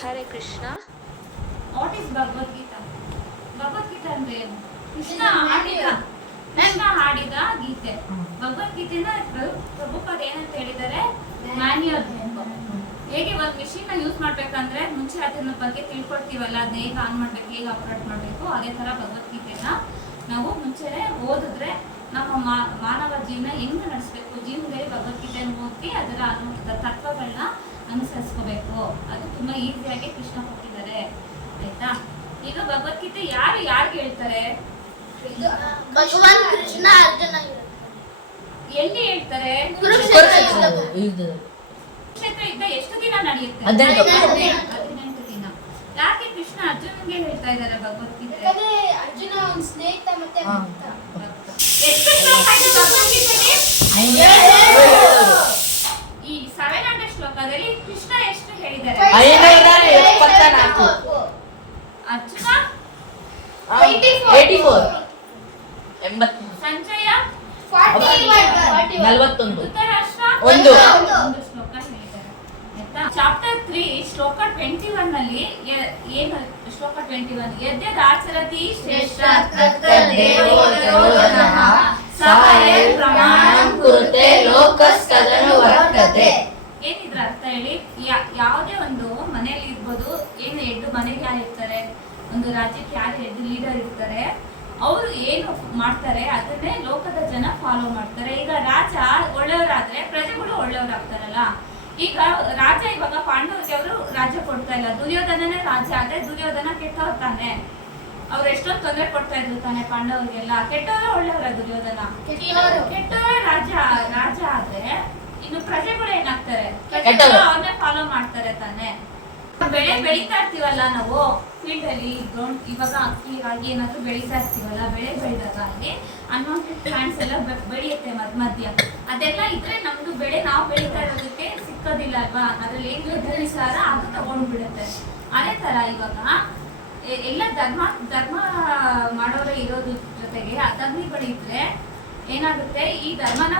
Hare Krishna. What is Bhagavad Gita? Bhagavad Gita ಅಂದ್ರೆ ಏನು? ಕೃಷ್ಣ ಹಾಡಿದ ಗೀತೆ. ಭಗವದ್ಗೀತೆನ ಪ್ರಭುಪಾದ ಏನಂತ ಹೇಳಿದ್ದಾರೆ? ಮ್ಯಾನ್ಯುಯಲ್. ಹೇಗೆ ಒಂದು ಮಿಷಿನ್ ಯೂಸ್ ಮಾಡ್ಬೇಕಂದ್ರೆ ಮುಂಚೆ ಅದನ್ನ ಬಗ್ಗೆ ತಿಳ್ಕೊಳ್ತೀವಲ್ಲ, ಅದನ್ನ ಹೇಗೆ ಆನ್ ಮಾಡ್ಬೇಕು, ಹೇಗೆ ಆಪರೇಟ್ ಮಾಡಬೇಕು, ಅದೇ ತರ ಭಗವದ್ಗೀತೆನ ನಾವು ಮುಂಚೆನೆ ಓದಿದ್ರೆ ನಮ್ಮ ಮಾನವ ಜೀವನ ಹೆಂಗ್ ನಡೆಸಬೇಕು, ಜೀವನದಲ್ಲಿ ಭಗವದ್ಗೀತೆಯನ್ನು ಓದಿ ಅದರ ತತ್ವಗಳನ್ನ ಅನುಸರಿಸ್ಕೋಬೇಕು. ಅದು ತುಂಬಾ ಈಸಿಯಾಗಿ ಕೃಷ್ಣ ಕೊಟ್ಟಿದ್ದಾರೆ, ಆಯ್ತಾ? ಈಗ ಭಗವದ್ಗೀತೆ ಯಾರಿಗೆ ಹೇಳ್ತಾರೆ? ಭಗವಾನ್ ಕೃಷ್ಣ ಅರ್ಜುನ ಎಲ್ಲಿ ಹೇಳ್ತಾರೆ? ಕುರುಕ್ಷೇತ್ರ ಕ್ಷೇತ್ರ ಯುದ್ಧ ಎಷ್ಟು ದಿನ ನಡೆಯುತ್ತೆ? 18 ದಿನ. ಯಾಕೆ ಕೃಷ್ಣ ಅರ್ಜುನನ್ಗೆ ಹೇಳ್ತಾ ಇದ್ದಾರೆ ಭಗವದ್ಗೀತೆ? ಅರ್ಜುನ ಒಂದು ಸ್ನೇಹಿತ ಮತ್ತೆ ಎಷ್ಟು ಶ್ಲೋಕ ಇದೆ ಭಗವದ್ಗೀತೆಗೆ? ಈ 700 ಶ್ಲೋಕದಲ್ಲಿ ಕೃಷ್ಣ ಎಷ್ಟು ಹೇಳಿದ್ದಾರೆ? 574. ಅರ್ಜುನ 84. ಸಂಜಯ 41. ಧೃತರಾಷ್ಟ್ರ 1 ಶ್ಲೋಕ ಹೇಳಿದ್ದಾರೆ, ಆಯ್ತಾ? ಚಾಪ್ಟರ್ 3 ಶ್ಲೋಕ 21 ನಲ್ಲಿ ಏನು? ಶ್ಲೋಕ 21 ಯದ್ಯದಾಚರತಿ ಶ್ರೇಷ್ಠ ತದ್ದೇವೋ ಜನಃ ಸಹಾಯ ಪ್ರಮಾಣಂ ಕುರುತೆ ಲೋಕಸ್ತದನು ವರ್ತತೆ. ಏನಿದ್ರ ಅರ್ಥ ಹೇಳಿ? ಯಾವುದೇ ಒಂದು ಮನೆಯಲ್ಲಿ ಇರ್ಬೋದು, ಏನು ಹೆಡ್ ಮನೆಗೆ ಯಾರು ಇರ್ತಾರೆ, ಒಂದು ರಾಜ್ಯಕ್ಕೆ ಯಾರು ಹೆಡ್ ಲೀಡರ್ ಇರ್ತಾರೆ, ಅವರು ಏನು ಮಾಡ್ತಾರೆ ಅದನ್ನೇ ಲೋಕದ ಜನ ಫಾಲೋ ಮಾಡ್ತಾರೆ. ಈಗ ರಾಜ ಒಳ್ಳೆಯವರಾದ್ರೆ ಪ್ರಜೆಗಳು ಒಳ್ಳೆಯವರಾಗ್ತಾರಲ್ಲ. ಈಗ ರಾಜ ಇವಾಗ ಪಾಂಡವರಿಗೆ ಅವರು ರಾಜ್ಯ ಕೊಡ್ತಾ ಇಲ್ಲ, ದುರ್ಯೋಧನನೇ ರಾಜ ಆದ್ರೆ ದುರ್ಯೋಧನ ಕೆಟ್ಟವ್ರು ತಾನೆ. ಅವ್ರು ಎಷ್ಟೊಂದು ತೊಂದರೆ ಕೊಡ್ತಾ ಇದ್ರು ತಾನೆ ಪಾಂಡವರಿಗೆಲ್ಲ. ಕೆಟ್ಟವರೇ ಒಳ್ಳೆಯವರ ದುರ್ಯೋಧನ? ಕೆಟ್ಟವರೇ ರಾಜ ಆದ್ರೆ ಇನ್ನು ಪ್ರಜೆಗಳು ಏನಾಗ್ತಾರೆ? ಅವ್ರನ್ನೇ ಫಾಲೋ ಮಾಡ್ತಾರೆ ತಾನೆ. ಬೆಳೆ ಬೆಳೀತಾ ಇರ್ತೀವಲ್ಲ ನಾವು ಫೀಲ್ಡ್ ಅಲ್ಲಿ, ಇವಾಗ ಅಕ್ಕಿ ರಾಗಿ ಏನಾದ್ರು ಬೆಳೀತಾ ಇರ್ತೀವಲ್ಲ, ಬೆಳೆ ಬೆಳೆದಾಗ ಅಲ್ಲಿ ಅನ್ವಾಂಟೆಡ್ ಪ್ಲಾಂಟ್ಸ್ ಎಲ್ಲ ಬೆಳೆಯುತ್ತೆ ಮಧ್ಯ. ಅದೆಲ್ಲ ಇದ್ರೆ ನಮ್ದು ಬೆಳೆ ನಾವು ಬೆಳೀತಾ ಇರೋದಕ್ಕೆ ಸಿಕ್ಕೋದಿಲ್ಲ ಅಲ್ವಾ? ಅದ್ರಲ್ಲಿ ಏನು ಧರಿಸಾರ ಅದು ತಗೊಂಡು ಬಿಡುತ್ತೆ. ಅದೇ ತರ ಇವಾಗ ಎಲ್ಲ ಧರ್ಮ ಮಾಡೋರೇ ಇರೋದ್ರ ಜೊತೆಗೆ ಅಧರ್ಮಿಗಳು ಇದ್ರೆ ಏನಾಗುತ್ತೆ? ಈ ಧರ್ಮನ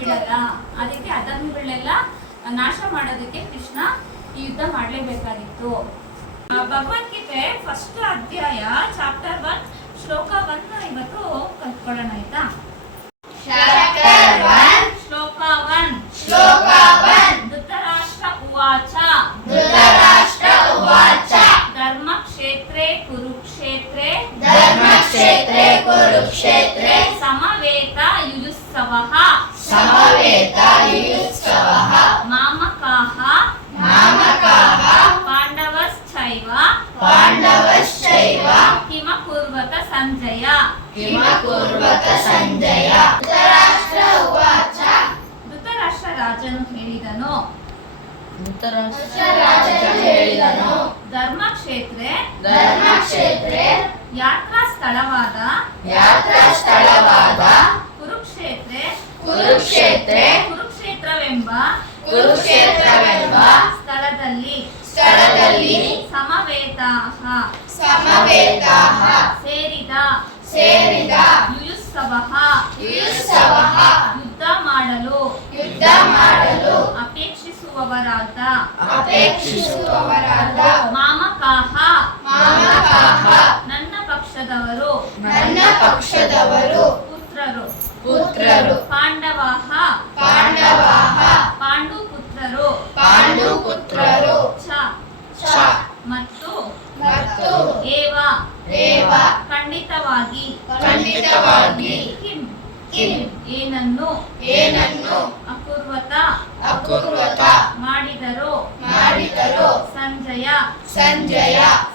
ಬಿಡಲ್ಲ. ಅದಕ್ಕೆ ಅಧರ್ಮಿಗಳನ್ನೆಲ್ಲ ನಾಶ ಮಾಡೋದಕ್ಕೆ ಕೃಷ್ಣ ಈ ಯುದ್ಧ ಮಾಡ್ಲೇಬೇಕಾಗಿತ್ತು. ಭಗವದ್ಗೀತೆ ಫಸ್ಟ್ ಅಧ್ಯಾಯ ಚಾಪ್ಟರ್ 1 ಶ್ಲೋಕ 1 ಇವತ್ತು ಕಲ್ತ್ಕೊಳ್ಳೋಣ, ಆಯ್ತಾ? ಶ್ಲೋಕ 1 ಧೃತರಾಷ್ಟ್ರ ಉವಾಚ ಧರ್ಮಕ್ಷೇತ್ರೇ ಕುರುಕ್ಷೇತ್ರೇ ಸಮವೇತ ಯುಯುತ್ಸವಃ ಮಾಮಕಾಃ ಪಾಂಡವಶ್ಚೈವ ಕಿಮ ಕುರ್ವತ ಸಂಜಯ. ಧೃತರಾಷ್ಟ್ರ ರಾಜನು ಹೇಳಿದನು, ಧರ್ಮಕ್ಷೇತ್ರೇ ಯಾತ್ರಾ ಸ್ಥಳವಾದ ಕುರುಕ್ಷೇತ್ರವೆಂಬ ಸ್ಥಳದಲ್ಲಿ ಸಮವೇತಾಃ ಸೇರಿದ ಯುಯುತ್ಸವಃ ಯುದ್ಧ ಮಾಡಲು ಅಪೇಕ್ಷಿಸುವವರಾದ ಮಾಮಕಾಃ ನನ್ನ ಪಕ್ಷದವರು ಪುತ್ರರು ಪಾಂಡವಾಃ ಪಾಂಡುಪುತ್ರರು ಚ ಮತ್ತು ಏವ ಖಂಡಿತವಾಗಿ ಕಿಂ ಏನನ್ನು ಅಕುರ್ವತ ಮಾಡಿದರೋ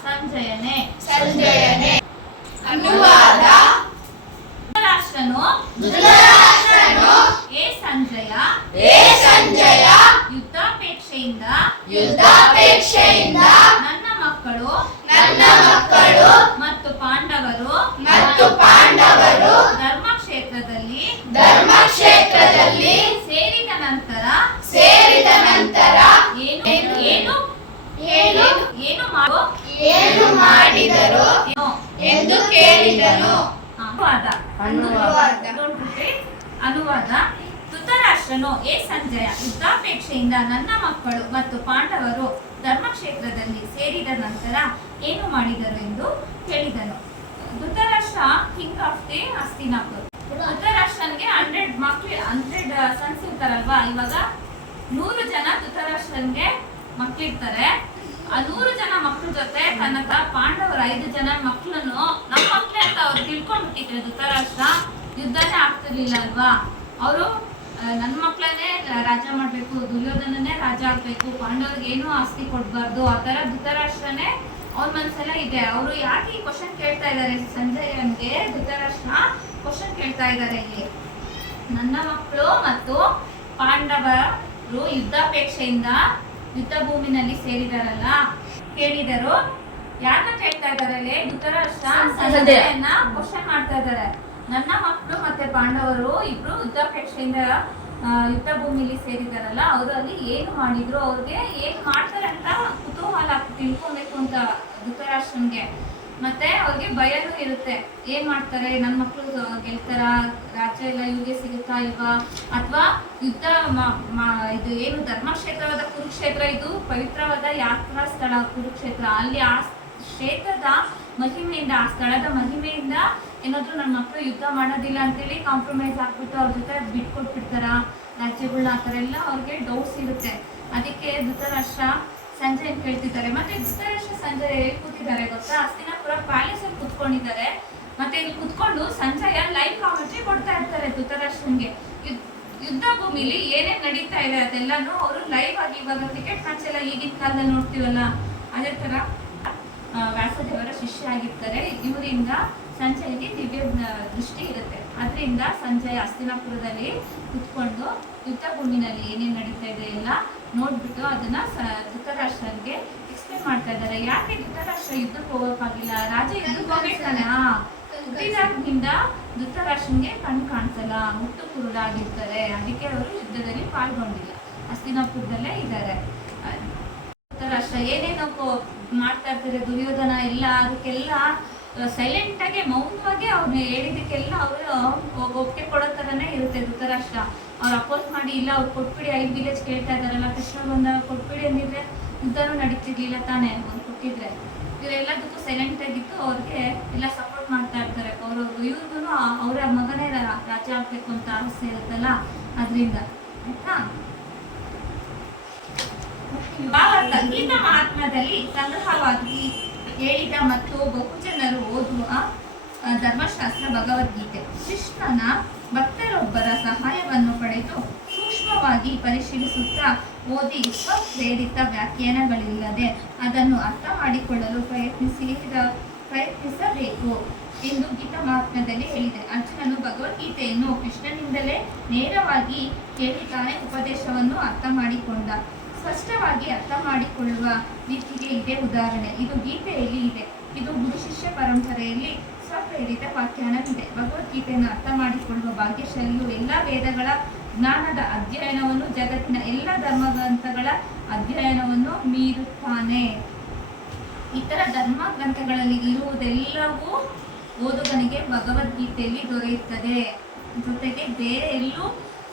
ಸಂಜಯನೇ. ಅನುವಾದ. ಧೃತರಾಷ್ಟ್ರನು ಏ ಸಂಜಯ ಯುದ್ಧಾಪೇಕ್ಷೆಯಿಂದ ನನ್ನ ಮಕ್ಕಳು ಮತ್ತು ಪಾಂಡವರು ಧರ್ಮಕ್ಷೇತ್ರದಲ್ಲಿ ಸೇರಿದ ನಂತರ ಏನು ಮಾಡಿದರು ಎಂದು ಕೇಳಿದನು. ಅನುವಾದ. ಧೃತರಾಷ್ಟ್ರನು ಏ ಸಂಜಯ ಯುದ್ಧಾಪೇಕ್ಷೆಯಿಂದ ನನ್ನ ಮಕ್ಕಳು ಮತ್ತು ಪಾಂಡವರು ಧರ್ಮಕ್ಷೇತ್ರದಲ್ಲಿ ಸೇರಿದ ನಂತರ ಏನು ಮಾಡಿದರು ಎಂದು ಹೇಳಿದನು. Dhritarashtra king of the Hastinapura. ಧೃತರಾಷ್ಟ್ರನ್ಗೆ 100 ಸನ್ಸ್ ಇರ್ತಾರಲ್ವಾ, ಇವಾಗ 100 ಜನ ಧೃತರಾಷ್ಟ್ರನ್ಗೆ ಮಕ್ಳಿರ್ತಾರೆ. ಆ 100 ಜನ ಮಕ್ಳ ಜೊತೆ ತನ್ನ ಪಾಂಡವರ 5 ಜನ ಮಕ್ಳನ್ನು ನಮ್ಮ ಮಕ್ಳೇ ಅಂತ ಅವ್ರು ತಿಳ್ಕೊಂಡ್ಬಿಟ್ಟಿದ್ರೆ ಧೃತರಾಷ್ಟ್ರ ಯುದ್ಧನೇ ಆಗ್ತಿರ್ಲಿಲ್ಲ ಅಲ್ವಾ. ಅವರು ನನ್ನ ಮಕ್ಳನ್ನೇ ರಾಜ ಮಾಡ್ಬೇಕು, ದುರ್ಯೋಧನನ್ನೇ ರಾಜ ಆಗ್ಬೇಕು, ಪಾಂಡವ್ರಿಗೆ ಏನೂ ಆಸ್ತಿ ಕೊಡ್ಬಾರ್ದು, ಆ ತರ ಧೃತರಾಷ್ಟ್ರನೇ ಅವ್ರ ಮನ್ಸೆಲ್ಲ ಇದೆ. ಅವರು ಯಾಕೆ ಈ ಕ್ವಶನ್ ಕೇಳ್ತಾ ಇದ್ದಾರೆ ಸಂಜಯನ್ಗೆ? ಧೃತರಾಷ್ಟ್ರ ಕ್ವಶನ್ ಕೇಳ್ತಾ ಇದ್ದಾರೆ ಇಲ್ಲಿ. ನನ್ನ ಮಕ್ಕಳು ಮತ್ತು ಪಾಂಡವರು ಯುದ್ಧಾಪೇಕ್ಷೆಯಿಂದ ಯುದ್ಧ ಭೂಮಿನಲ್ಲಿ ಸೇರಿದಾರಲ್ಲ, ಕೇಳಿದರು. ಯಾರನ್ನ ಕೇಳ್ತಾ ಇದ್ದಾರೆ ಅಲ್ಲಿ? ಧೃತರಾಷ್ಟ್ರ ಸಂಜಯನ್ನ ಕ್ವಶನ್ ಮಾಡ್ತಾ ಇದ್ದಾರೆ. ನನ್ನ ಮಕ್ಕಳು ಮತ್ತೆ ಪಾಂಡವರು ಇಬ್ರು ಯುದ್ಧಾಪೇಕ್ಷೆಯಿಂದ ಯುದ್ಧ ಭೂಮಿಲಿ ಸೇರಿದಾರಲ್ಲ, ಅವರು ಅಲ್ಲಿ ಏನು ಮಾಡಿದ್ರು, ಅವ್ರಿಗೆ ಏನ್ ಮಾಡ್ತಾರೆ ಅಂತ ಕುತೂಹಲ ತಿಳ್ಕೊಬೇಕು ಅಂತ ಧೃತರಾಷ್ಟ್ರನ್ಗೆ. ಮತ್ತೆ ಅವ್ರಿಗೆ ಭಯನೂ ಇರುತ್ತೆ, ಏನ್ ಮಾಡ್ತಾರೆ, ನನ್ನ ಮಕ್ಕಳು ಗೆಲ್ತಾರ, ರಾಜ್ಯ ಎಲ್ಲ ಇವ್ರಿಗೆ ಸಿಗುತ್ತಾ ಇಲ್ವಾ, ಅಥವಾ ಯುದ್ಧ ಇದು ಏನು ಧರ್ಮಕ್ಷೇತ್ರವಾದ ಕುರುಕ್ಷೇತ್ರ, ಇದು ಪವಿತ್ರವಾದ ಯಾತ್ರಾ ಸ್ಥಳ ಕುರುಕ್ಷೇತ್ರ, ಅಲ್ಲಿ ಆ ಕ್ಷೇತ್ರದ ಮಹಿಮೆಯಿಂದ, ಆ ಸ್ಥಳದ ಮಹಿಮೆಯಿಂದ ಏನಾದ್ರು ನನ್ನ ಮಕ್ಕಳು ಯುದ್ಧ ಮಾಡೋದಿಲ್ಲ ಅಂತೇಳಿ ಕಾಂಪ್ರಮೈಸ್ ಆಗ್ಬಿಟ್ಟು ಅವ್ರ ಜೊತೆ ಬಿಟ್ಕೊಟ್ಬಿಡ್ತಾರ ರಾಜ್ಯಗಳನ್ನ, ಆ ಥರ ಎಲ್ಲ ಅವ್ರಿಗೆ ಡೌಟ್ಸ್ ಇರುತ್ತೆ. ಅದಕ್ಕೆ ಧೃತರಾಷ್ಟ್ರ ಸಂಜಯನ್ ಕೇಳ್ತಿದ್ದಾರೆ. ಮತ್ತೆ ಧೃತರಾಷ್ಟ್ರ ಸಂಜಯ ಎಲ್ಲಿ ಕೂತಿದ್ದಾರೆ ಗೊತ್ತಾ? ಹಸ್ತಿನಾಪುರ ಪ್ಯಾಲೇಸ್ ಅಲ್ಲಿ ಕುತ್ಕೊಂಡಿದ್ದಾರೆ. ಮತ್ತೆ ಇಲ್ಲಿ ಕುತ್ಕೊಂಡು ಸಂಜಯ ಲೈವ್ ಕಾಮೆಂಟ್ರಿ ಕೊಡ್ತಾ ಇರ್ತಾರೆ ಧೃತರಾಷ್ಟ್ರನ್ಗೆ. ಯುದ್ಧ ಭೂಮಿಲಿ ಏನೇನ್ ನಡೀತಾ ಇದೆ ಅದೆಲ್ಲಾನು ಅವರು ಲೈವ್ ಆಗಿ, ಇವಾಗ ಕ್ರಿಕೆಟ್ ಮ್ಯಾಚ್ ಎಲ್ಲ ಈಗಿನ ಕಾಲದಲ್ಲಿ ನೋಡ್ತೀವಲ್ಲ, ಅದೇ ತರ ವ್ಯಾಸದೇವರ ಶಿಷ್ಯ ಆಗಿರ್ತಾರೆ. ಇವರಿಂದ ಸಂಜಯ್ಗೆ ದಿವ್ಯ ದೃಷ್ಟಿ ಇರುತ್ತೆ. ಅದರಿಂದ ಸಂಜಯ್ ಹಸ್ತಿನಾಪುರದಲ್ಲಿ ಕುತ್ಕೊಂಡು ಯುದ್ಧ ಭೂಮಿನಲ್ಲಿ ಏನೇನು ನಡೀತಾ ಇದೆ ಎಲ್ಲ ನೋಡ್ಬಿಟ್ಟು ಅದನ್ನ ಧೃತರಾಷ್ಟ್ರನ್ಗೆ ಎಕ್ಸ್ಪ್ಲೇನ್ ಮಾಡ್ತಾ ಇದ್ದಾರೆ. ಯಾಕೆ ಧೃತರಾಷ್ಟ್ರ ಯುದ್ಧಕ್ಕೆ ಹೋಗೋಕ್ಕಾಗಿಲ್ಲ? ರಾಜ ಯುದ್ಧಕ್ಕೆ ಹೋಗಿರ್ತಾನೆ, ಹುಟ್ಟಿದಾಗಿನಿಂದ ಧೃತರಾಷ್ಟ್ರನ್ಗೆ ಕಣ್ಣು ಕಾಣಿಸಲ್ಲ, ಮುಟ್ಟು ಕುರುಡಾಗಿರ್ತಾರೆ. ಅದಕ್ಕೆ ಅವರು ಯುದ್ಧದಲ್ಲಿ ಪಾಲ್ಗೊಂಡಿಲ್ಲ, ಹಸ್ತಿನಾಪುರದಲ್ಲೇ ಇದ್ದಾರೆ. ಧೃತರಾಷ್ಟ್ರ ಏನೇನೋ ಮಾಡ್ತಾ ಇರ್ತಾರೆ, ದುರ್ಯೋಧನ ಎಲ್ಲ, ಅದಕ್ಕೆಲ್ಲ ಸೈಲೆಂಟ್ ಆಗಿ ಮೌನವಾಗಿ ಅವ್ರು ಹೇಳಿದಕ್ಕೆಲ್ಲ ಅವರು ಒಪ್ಪಿಗೆ ಕೊಡೋ ಥರನೇ ಇರುತ್ತೆ ಧೃತರಾಷ್ಟ್ರ. ಅವ್ರು ಅಪೋಸ್ ಮಾಡಿ, ಇಲ್ಲ ಅವ್ರು ಕೊಟ್ಬಿಡಿ, 5 ವಿಲೇಜ್ ಕೇಳ್ತಾ ಇದಾರಲ್ಲ, ಕೃಷ್ಣ ಬಂದಾಗ ಕೊಟ್ಬಿಡಿ ಅಂದಿದ್ರೆ ಯುದ್ಧನೂ ನಡೀತಿರ್ಲಿಲ್ಲ ತಾನೇ, ಅವ್ರು ಕೊಟ್ಟಿದ್ರೆ. ಇವರೆಲ್ಲದಕ್ಕೂ ಸೈಲೆಂಟ್ ಆಗಿತ್ತು, ಅವ್ರಿಗೆ ಎಲ್ಲ ಸಪೋರ್ಟ್ ಮಾಡ್ತಾ ಇರ್ತಾರೆ. ಕೌರವರು ಇವ್ರಿಗೂ ಅವರ ಮಗನೇ ರಾಜ ಆಗ್ಬೇಕು ಅಂತ ಆಸೆ ಇರುತ್ತಲ್ಲ, ಅದರಿಂದ ಆಯ್ತಾ. ಭಾರತ ಗೀತ ಮಹಾತ್ಮದಲ್ಲಿ ಸಂಗ್ರಹವಾಗಿ ಹೇಳಿದ ಮತ್ತು ಬಹುಜನರು ಓದುವ ಧರ್ಮಶಾಸ್ತ್ರ ಭಗವದ್ಗೀತೆ. ಕೃಷ್ಣನ ಭಕ್ತರೊಬ್ಬರ ಸಹಾಯವನ್ನು ಪಡೆದು ಸೂಕ್ಷ್ಮವಾಗಿ ಪರಿಶೀಲಿಸುತ್ತಾ ಓದಿ ಸ್ವಪ್ರೇರಿತ ವ್ಯಾಖ್ಯಾನಗಳಿಲ್ಲದೆ ಅದನ್ನು ಅರ್ಥ ಮಾಡಿಕೊಳ್ಳಲು ಪ್ರಯತ್ನಿಸಬೇಕು ಎಂದು ಗೀತಾ ಮಹಾತ್ಮ್ಯದಲ್ಲಿ ಹೇಳಿದೆ. ಅರ್ಜುನನು ಭಗವದ್ಗೀತೆಯನ್ನು ಕೃಷ್ಣನಿಂದಲೇ ನೇರವಾಗಿ ಕೇಳಿದ್ದಾನೆ. ಉಪದೇಶವನ್ನು ಅರ್ಥ ಮಾಡಿಕೊಂಡ. ಸ್ಪಷ್ಟವಾಗಿ ಅರ್ಥ ಮಾಡಿಕೊಳ್ಳುವ ರೀತಿಗೆ ಇದೇ ಉದಾಹರಣೆ. ಇದು ಗೀತೆಯಲ್ಲಿ ಇದೆ. ಇದು ಗುರು ಶಿಷ್ಯ ಪರಂಪರೆಯಲ್ಲಿ ಸ್ವಪ್ರೇರಿತ ವ್ಯಾಖ್ಯಾನವಿದೆ. ಭಗವದ್ಗೀತೆಯನ್ನು ಅರ್ಥ ಮಾಡಿಕೊಳ್ಳುವ ಭಾಗ್ಯಶಾಲಿಯು ಎಲ್ಲ ವೇದಗಳ ಜ್ಞಾನದ ಅಧ್ಯಯನವನ್ನು, ಜಗತ್ತಿನ ಎಲ್ಲ ಧರ್ಮಗ್ರಂಥಗಳ ಅಧ್ಯಯನವನ್ನು ಮೀರುತ್ತಾನೆ. ಇತರ ಧರ್ಮ ಗ್ರಂಥಗಳಲ್ಲಿ ಇರುವುದೆಲ್ಲವೂ ಓದುಗನಿಗೆ ಭಗವದ್ಗೀತೆಯಲ್ಲಿ ದೊರೆಯುತ್ತದೆ. ಜೊತೆಗೆ ಬೇರೆ ಎಲ್ಲೂ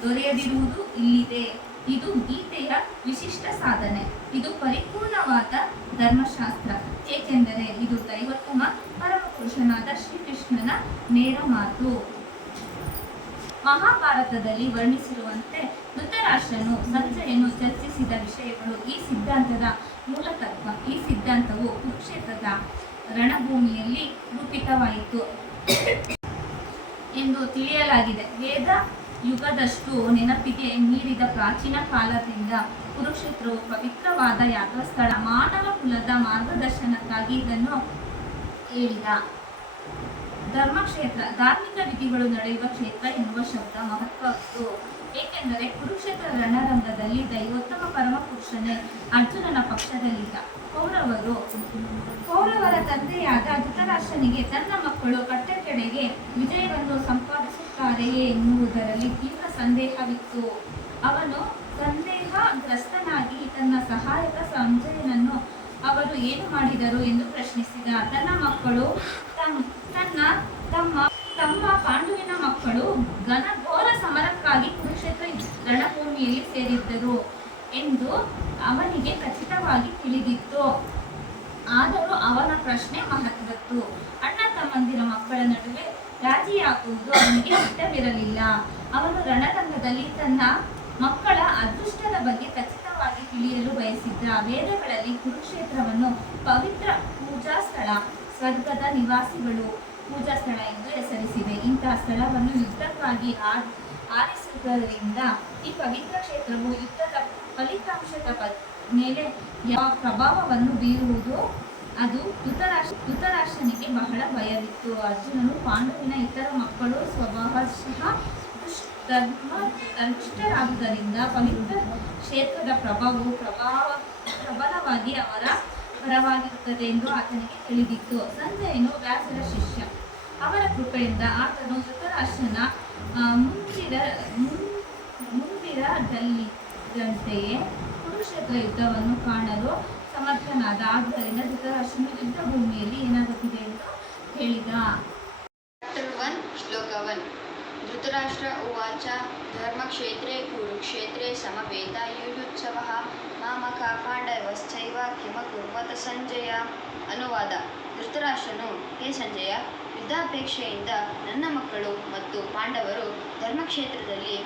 ದೊರೆಯದಿರುವುದು ಇಲ್ಲಿದೆ. ಇದು ಗೀತೆಯ ವಿಶಿಷ್ಟ ಸಾಧನೆ. ಇದು ಪರಿಪೂರ್ಣವಾದ ಧರ್ಮಶಾಸ್ತ್ರ, ಏಕೆಂದರೆ ಇದು ದೈವೋತ್ತಮ ಪರಮಪುರುಷನಾದ ಶ್ರೀಕೃಷ್ಣನ ನೇರ ಮಾತು. ಮಹಾಭಾರತದಲ್ಲಿ ವರ್ಣಿಸಿರುವಂತೆ ಧೃತರಾಷ್ಟ್ರನು ಸಂಜಯನು ಚರ್ಚಿಸಿದ ವಿಷಯಗಳು ಈ ಸಿದ್ಧಾಂತದ ಮೂಲತತ್ವ. ಈ ಸಿದ್ಧಾಂತವು ಕುರುಕ್ಷೇತ್ರದ ರಣಭೂಮಿಯಲ್ಲಿ ರೂಪಿತವಾಯಿತು ಎಂದು ತಿಳಿಯಲಾಗಿದೆ. ವೇದ ಯುಗದಷ್ಟು ನೆನಪಿಗೆ ಮೀರಿದ ಪ್ರಾಚೀನ ಕಾಲದಿಂದ ಕುರುಕ್ಷೇತ್ರವು ಪವಿತ್ರವಾದ ಯಾತ್ರಾಸ್ಥಳ. ಮಾನವ ಕುಲದ ಮಾರ್ಗದರ್ಶನಕ್ಕಾಗಿ ಇದನ್ನು ಹೇಳಿದ. ಧರ್ಮಕ್ಷೇತ್ರ, ಧಾರ್ಮಿಕ ವಿಧಿಗಳು ನಡೆಯುವ ಕ್ಷೇತ್ರ ಎನ್ನುವ ಶಬ್ದ ಮಹತ್ವದ್ದು. ಏಕೆಂದರೆ ಕುರುಕ್ಷೇತ್ರ ರಣರಂಗದಲ್ಲಿ ದೈವೋತ್ತಮ ಪರಮಪುರುಷನೇ ಅರ್ಜುನನ ಪಕ್ಷದಲ್ಲಿದ್ದ. ಕೌರವರ ತಂದೆಯಾದ ಧೃತರಾಷ್ಟ್ರನಿಗೆ ತನ್ನ ಮಕ್ಕಳು ಕಟ್ಟಕಡೆಗೆ ವಿಜಯವನ್ನು ಸಂಪಾದಿಸುತ್ತಾರೆಯೇ ಎನ್ನುವುದರಲ್ಲಿ ತೀವ್ರ ಸಂದೇಹವಿತ್ತು. ಅವನು ಸಂದೇಹಗ್ರಸ್ತನಾಗಿ ತನ್ನ ಸಹಾಯಕ ಸಂಜಯನನ್ನು ಅವರು ಏನು ಮಾಡಿದರು ಎಂದು ಪ್ರಶ್ನಿಸಿದ. ತನ್ನ ಮಕ್ಕಳು ತಮ್ಮ ಪಾಂಡುವಿನ ಮಕ್ಕಳು ಘನಘೋರ ಸಮರಕ್ಕಾಗಿ ಕುರುಕ್ಷೇತ್ರ ರಣಭೂಮಿಯಲ್ಲಿ ಸೇರಿದ್ದರು ಎಂದು ಅವನಿಗೆ ಖಚಿತವಾಗಿ ತಿಳಿದಿತ್ತು. ಆದರೂ ಅವನ ಪ್ರಶ್ನೆ ಮಹತ್ವದ್ದು. ಅಣ್ಣ ತಮ್ಮಂದಿರ ಮಕ್ಕಳ ನಡುವೆ ರಾಜಿಯಾಗುವುದು ಅವನಿಗೆ ಇಷ್ಟವಿರಲಿಲ್ಲ. ಅವನು ರಣರಂಗದಲ್ಲಿ ತನ್ನ ಮಕ್ಕಳ ಅದೃಷ್ಟದ ಬಗ್ಗೆ ಖಚಿತವಾಗಿ ತಿಳಿಯಲು ಬಯಸಿದ್ದ. ವೇದಗಳಲ್ಲಿ ಕುರುಕ್ಷೇತ್ರವನ್ನು ಪವಿತ್ರ ಪೂಜಾ ಸ್ಥಳ, ಸ್ವರ್ಗದ ನಿವಾಸಿಗಳು ಪೂಜಾ ಸ್ಥಳ ಎಂದು ಹೆಸರಿಸಿವೆ. ಇಂತಹ ಸ್ಥಳವನ್ನು ಯುದ್ಧಕ್ಕಾಗಿ ಆರಿಸುವುದರಿಂದ ಈ ಪವಿತ್ರ ಕ್ಷೇತ್ರವು ಯುದ್ಧದ ಫಲಿತಾಂಶದ ಮೇಲೆ ಯಾವ ಪ್ರಭಾವವನ್ನು ಬೀರುವುದು ಅದು ಧೃತರಾಷ್ಟ್ರನಿಗೆ ಬಹಳ ಭಯವಿತ್ತು. ಅರ್ಜುನನು ಪಾಂಡುವಿನ ಇತರ ಮಕ್ಕಳು ಸ್ವಭಾವಶಃ ಧರ್ಮಿಷ್ಠರಾಗುವುದರಿಂದ ಪವಿತ್ರ ಕ್ಷೇತ್ರದ ಪ್ರಭಾವವು ಪ್ರಬಲವಾಗಿ ಅವರ ಪರವಾಗಿರುತ್ತದೆ ಎಂದು ಆತನಿಗೆ ತಿಳಿದಿತ್ತು. ಸಂಜಯನು ವ್ಯಾಸರ ಶಿಷ್ಯ. ಅವರ ಕೃಪೆಯಿಂದ ಆತನು ಧೃತರಾಷ್ಟ್ರನ ಮುಂದಿರದಂತೆಯೇ ಕುರುಕ್ಷೇತ್ರ ಯುದ್ಧವನ್ನು ಕಾಣಲು ಸಮರ್ಥನಾದ. ಆದ್ದರಿಂದ ಧೃತರಾಷ್ಟ್ರನು ಯುದ್ಧ ಭೂಮಿಯಲ್ಲಿ ಏನಾಗುತ್ತಿದೆ ಎಂದು ಹೇಳಿದ. ಚಾಪ್ಟರ್ 1 ಶ್ಲೋಕ 1 ಧೃತರಾಷ್ಟ್ರ ಉವಾಚ ಧರ್ಮಕ್ಷೇತ್ರೇ ಕುರುಕ್ಷೇತ್ರೇ ಸಮವೇತಾಯುಯುತ್ಸವಃ ಮಾಮಕಾ ಪಾಂಡವಶ್ಚೈವ ಕಿಮಕುರ್ವತ ಸಂಜಯ. ಅನುವಾದ. ಧೃತರಾಷ್ಟ್ರನು, ಹೇ ಸಂಜಯ, ಯುದ್ಧಾಪೇಕ್ಷೆಯಿಂದ ನನ್ನ ಮಕ್ಕಳು ಮತ್ತು ಪಾಂಡವರು ಧರ್ಮಕ್ಷೇತ್ರದಲ್ಲಿ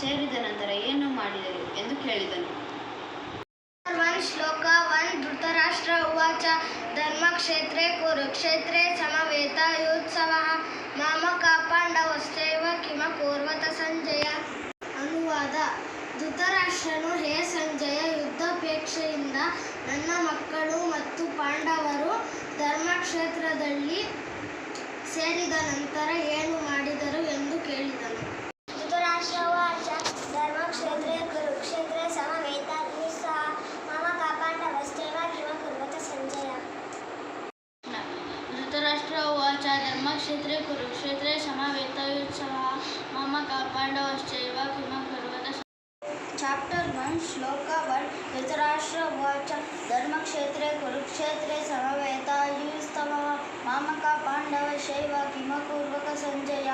ಸೇರಿದ ನಂತರ ಏನು ಮಾಡಿದರು ಎಂದು ಕೇಳಿದನು. 1 ಶ್ಲೋಕ 1 ಧೃತರಾಷ್ಟ್ರ ಉವಾಚ ಧರ್ಮಕ್ಷೇತ್ರೇ ಕುರುಕ್ಷೇತ್ರೇ ಸಮವೇತಾಯುತ್ಸವಃ ಮಾಮಕಾ ಪಾಂಡವಶ್ಚೈವ ಕಿಮಕುರ್ವತ ಸಂಜಯ. ಅನುವಾದ. ಧೃತರಾಷ್ಟ್ರನು, ಹೇ ಸಂಜಯ, ಯುದ್ಧಾಪೇಕ್ಷೆಯಿಂದ ನನ್ನ ಮಕ್ಕಳು ಮತ್ತು ಪಾಂಡವರು ಧರ್ಮಕ್ಷೇತ್ರದಲ್ಲಿ ಸೇರಿದ ನಂತರ ಏನು ಮಾಡಿದರು ಎಂದು ಕೇಳಿದನು. ಧೃತರಾಷ್ಟ್ರ ಉವಾಚ ಧರ್ಮಕ್ಷೇತ್ರೇ ಕುರುಕ್ಷೇತ್ರೇ ಸಮವೇತಾಯುತ್ಸವಃ ಮಾಮಕಾ ಪಾಂಡವಶ್ಚೈವ ಕಿಮಕುರ್ವತ ಸಂಜಯ. ಧೃತರಾಷ್ಟ್ರ ಉವಾಚ ಧರ್ಮಕ್ಷೇತ್ರೇ ಕುರುಕ್ಷೇತ್ರೇ ಸಮವೇತಾಯುತ್ಸವಃ ಮಾಮಕಾ ಪಾಂಡವಶ್ಚೈವ ಕಿಮಕುರ್ವತ. ಚಾಪ್ಟರ್ 1 ಶ್ಲೋಕ 1 ಧೃತರಾಷ್ಟ್ರ ಉವಾಚ ಧರ್ಮಕ್ಷೇತ್ರೇ ಕುರುಕ್ಷೇತ್ರೇ ಸಮವೇತಾಯುತ್ಸವಃ ಮಾಮಕಾ ಪಾಂಡವಶ್ಚೈವ ಕಿಮಕುರ್ವತ ಸಂಜಯ.